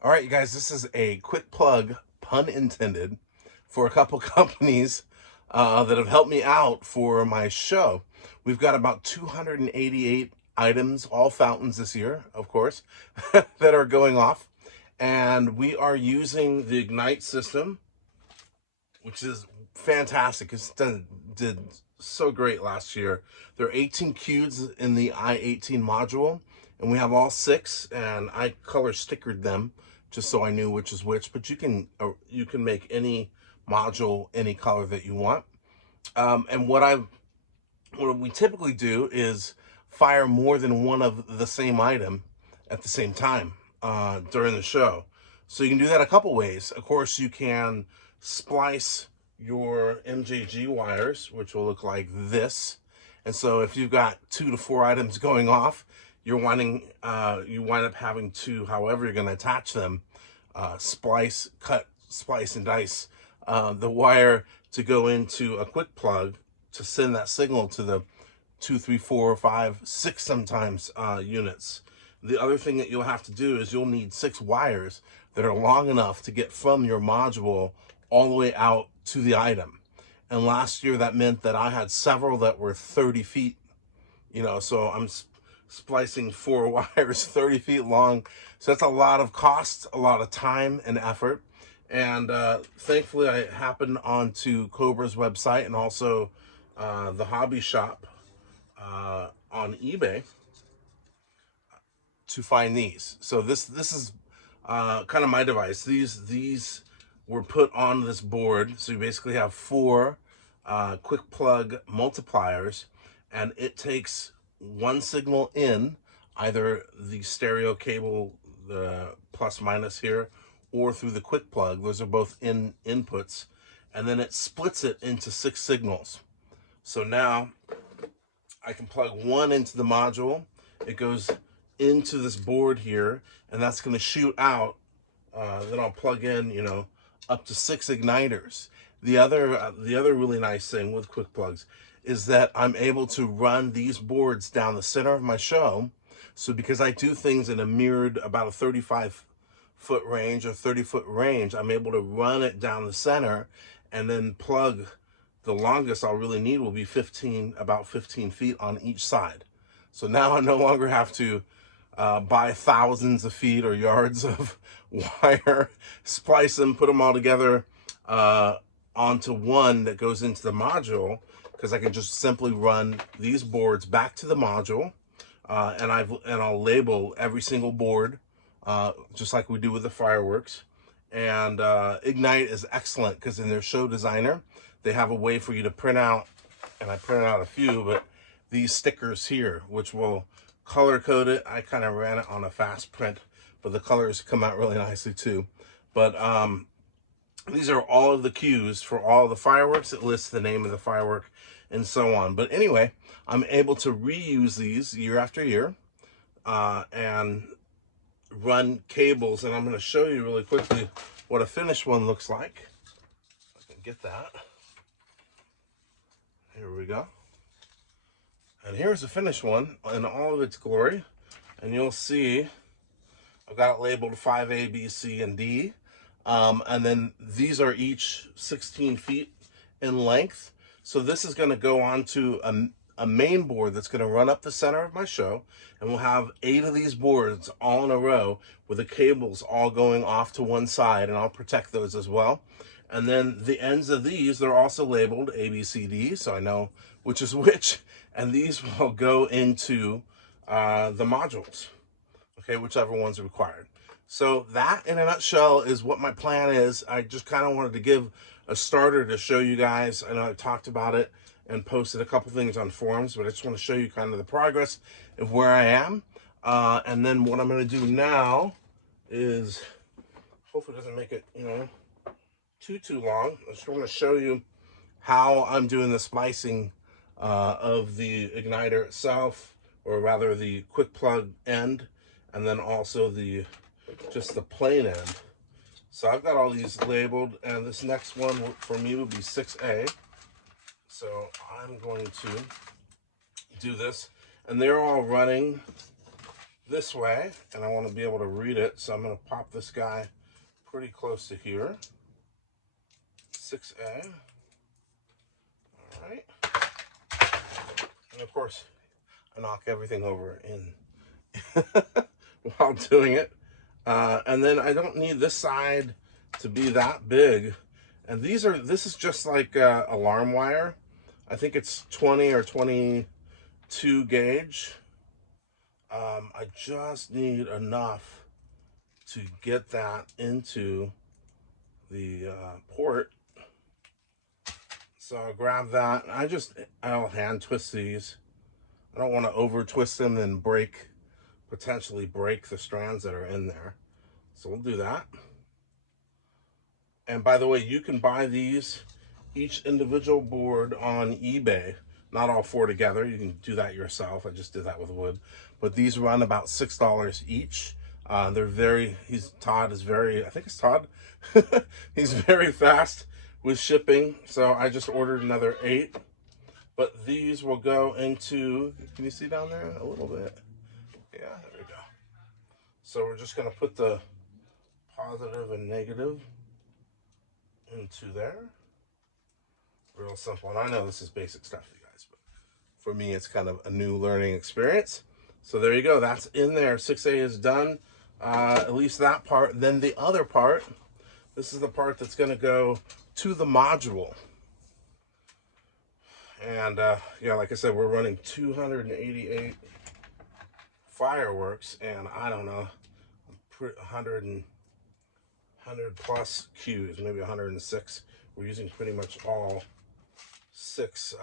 All right, you guys, this is a quick plug, pun intended, for a couple companies that have helped me out for my show. We've got about 288 items, all fountains this year, of course, that are going off. And we are using the Ignite system, which is fantastic. Did so great last year. There are 18 cues in the I-18 module, and we have all 6, and I color stickered them just so I knew which is which. But you can make any module any color that you want. And what we typically do is fire more than one of the same item at the same time during the show. So you can do that a couple ways. Of course, you can splice your MJG wires, which will look like this. And so if you've got 2 to 4 items going off, you wind up having to, however you're going to attach them, splice, and dice the wire to go into a quick plug to send that signal to the 2, 3, 4, 5, 6 sometimes units. The other thing that you'll have to do is you'll need 6 wires that are long enough to get from your module all the way out to the item. And last year that meant that I had several that were 30 feet, so I'm splicing 4 wires 30 feet long. So that's a lot of cost, a lot of time and effort. And thankfully I happened onto Cobra's website and also the hobby shop on eBay to find these. So this is kind of my device. These were put on this board. So you basically have 4 quick plug multipliers, and it takes one signal in, either the stereo cable, the plus minus here, or through the quick plug. Those are both inputs, and then it splits it into 6 signals. So now I can plug one into the module. It goes into this board here, and that's going to shoot out. Then I'll plug in, up to 6 igniters. The other really nice thing with quick plugs is that I'm able to run these boards down the center of my show. So because I do things in a mirrored, about a 35-foot range or 30-foot range, I'm able to run it down the center and then plug. The longest I'll really need will be about 15 feet on each side. So now I no longer have to buy thousands of feet or yards of wire, splice them, put them all together onto one that goes into the module, because I can just simply run these boards back to the module, and I'll label every single board just like we do with the fireworks. And Ignite is excellent because in their show designer, they have a way for you to print out, and I printed out a few, but these stickers here, which will color code it. I kind of ran it on a fast print, but the colors come out really nicely too. But these are all of the cues for all the fireworks. It lists the name of the firework and so on. But anyway, I'm able to reuse these year after year and run cables. And I'm going to show you really quickly what a finished one looks like. I can get that. Here we go. And here's the finished one in all of its glory. And you'll see I've got it labeled 5A, B, C, and D. And then these are each 16 feet in length. So this is going to go onto a main board that's going to run up the center of my show. And we'll have 8 of these boards all in a row with the cables all going off to one side. And I'll protect those as well. And then the ends of these, they're also labeled A, B, C, D, so I know which is which. And these will go into the modules, okay, whichever one's required. So that, in a nutshell, is what my plan is. I just kind of wanted to give a starter to show you guys. I know I talked about it and posted a couple things on forums, but I just want to show you kind of the progress of where I am. And then what I'm going to do now is, hopefully it doesn't make it, too long. I just want to show you how I'm doing the splicing of the igniter itself, or rather the quick plug end, and then also just the plain end. So I've got all these labeled, and this next one for me will be 6A. So I'm going to do this, and they're all running this way, and I want to be able to read it, so I'm going to pop this guy pretty close to here. 6A. All right. And of course, I knock everything over in while doing it. And then I don't need this side to be that big. And this is just like alarm wire. I think it's 20 or 22 gauge. I just need enough to get that into the port. So I'll grab that. I'll hand twist these. I don't want to over twist them and potentially break the strands that are in there. So we'll do that. And by the way, you can buy these, each individual board on eBay. Not all four together. You can do that yourself. I just did that with wood. But these run about $6 each. They're very, Todd is very, I think it's Todd. He's very fast with shipping. So I just ordered another 8. But these will go into, can you see down there a little bit? Yeah, there we go. So we're just going to put the positive and negative into there. Real simple. And I know this is basic stuff, you guys, but for me, it's kind of a new learning experience. So there you go. That's in there. 6A is done. At least that part. Then the other part, this is the part that's going to go to the module. And yeah, like I said, we're running 288 fireworks, and I don't know, 100 plus Qs, maybe 106. We're using pretty much all 6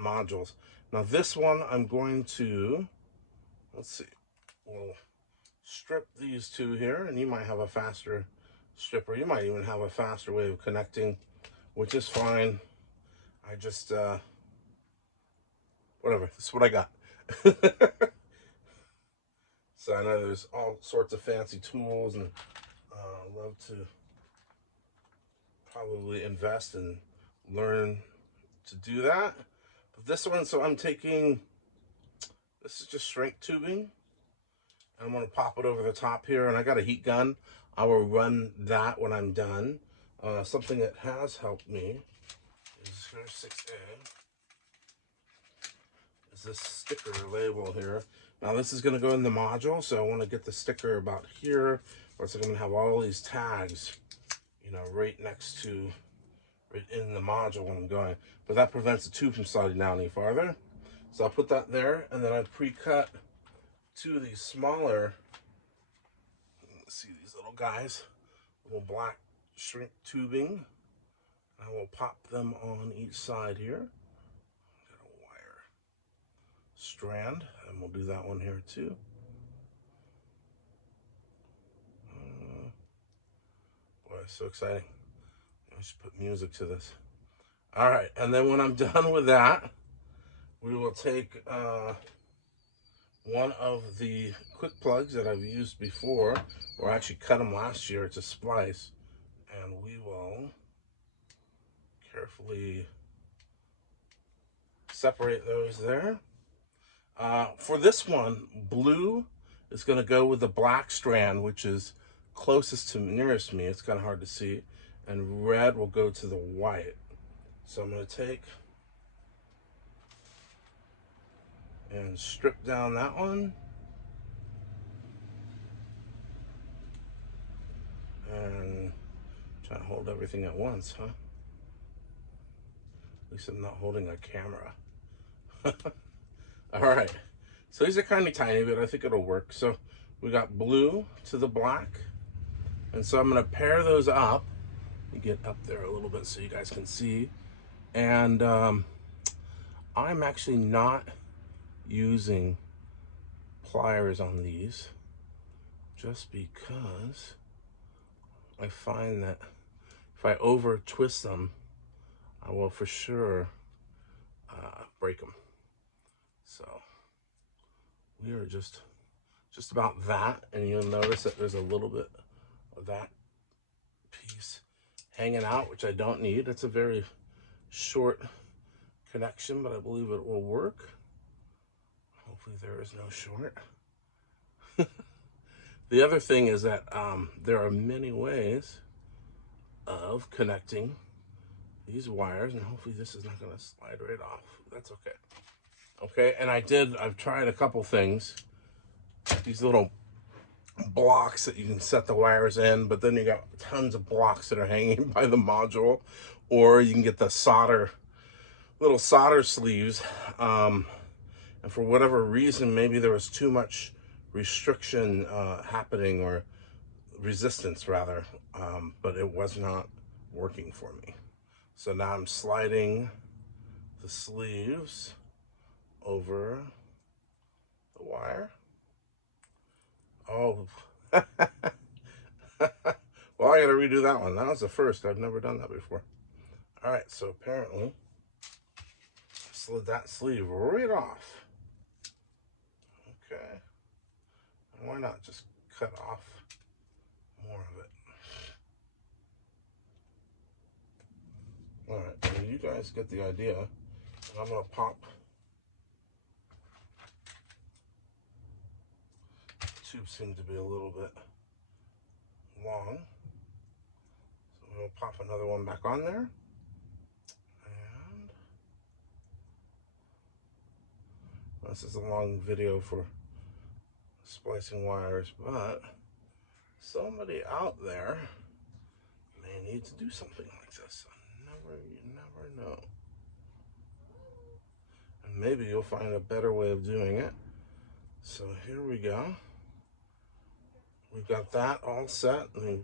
modules. Now this one, I'm going to, let's see, we'll strip these 2 here, and you might have a faster stripper. You might even have a faster way of connecting, which is fine. I just, whatever, this is what I got. So I know there's all sorts of fancy tools, and love to probably invest and learn to do that. But this one, so I'm taking, this is just shrink tubing. I'm going to pop it over the top here, and I got a heat gun. I will run that when I'm done. Something that has helped me is here's 6A. Is this sticker label here. Now this is going to go in the module, so I want to get the sticker about here, or it's going to have all these tags, you know, right next to, right in the module when I'm going. But that prevents the tube from sliding down any farther. So I'll put that there, and then I pre-cut 2 of these smaller, let's see these little guys, little black shrink tubing. I will pop them on each side here. Got a wire strand, and we'll do that one here too. Boy, so exciting. I should put music to this. All right, and then when I'm done with that, we will take one of the quick plugs that I've used before, or I actually cut them last year to splice, and we will carefully separate those there. For this one, blue is going to go with the black strand, which is closest to nearest me. It's kind of hard to see. And red will go to the white. So I'm going to take and strip down that one. And try to hold everything at once, huh? At least I'm not holding a camera. All right. So these are kind of tiny, but I think it'll work. So we got blue to the black. And so I'm going to pair those up. Let me get up there a little bit so you guys can see. And I'm actually not using pliers on these just because I find that if I over twist them, I will for sure break them. So we are just about that, and you'll notice that there's a little bit of that piece hanging out, which I don't need. It's a very short connection, but I believe it will work. Hopefully there is no short. The other thing is that there are many ways of connecting these wires, and hopefully this is not going to slide right off. That's okay. Okay, and I've tried a couple things. These little blocks that you can set the wires in, but then you got tons of blocks that are hanging by the module, or you can get the little solder sleeves. And for whatever reason, maybe there was too much restriction happening, or resistance rather, but it was not working for me. So now I'm sliding the sleeves over the wire. Oh, well, I gotta redo that one. That was the first. I've never done that before. All right, so apparently I slid that sleeve right off. Okay, why not just cut off more of it? All right, so you guys get the idea. And I'm gonna pop. The tube seems to be a little bit long, so we'll pop another one back on there. And this is a long video for splicing wires, but somebody out there may need to do something like this. You never know. And maybe you'll find a better way of doing it. So here we go. We've got that all set. We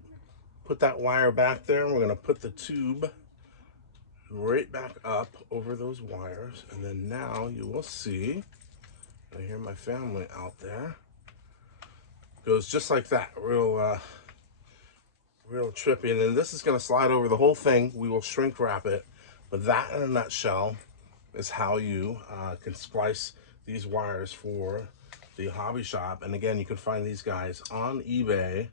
put that wire back there. We're gonna put the tube right back up over those wires. And then now you will see, I hear my family out there. Goes just like that, real trippy. And then this is gonna slide over the whole thing. We will shrink wrap it. But that in a nutshell is how you can splice these wires for the hobby shop. And again, you can find these guys on eBay.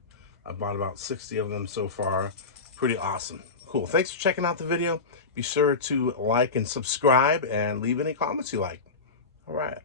I bought about 60 of them so far. Pretty awesome. Cool. Thanks for checking out the video. Be sure to like and subscribe and leave any comments you like. All right.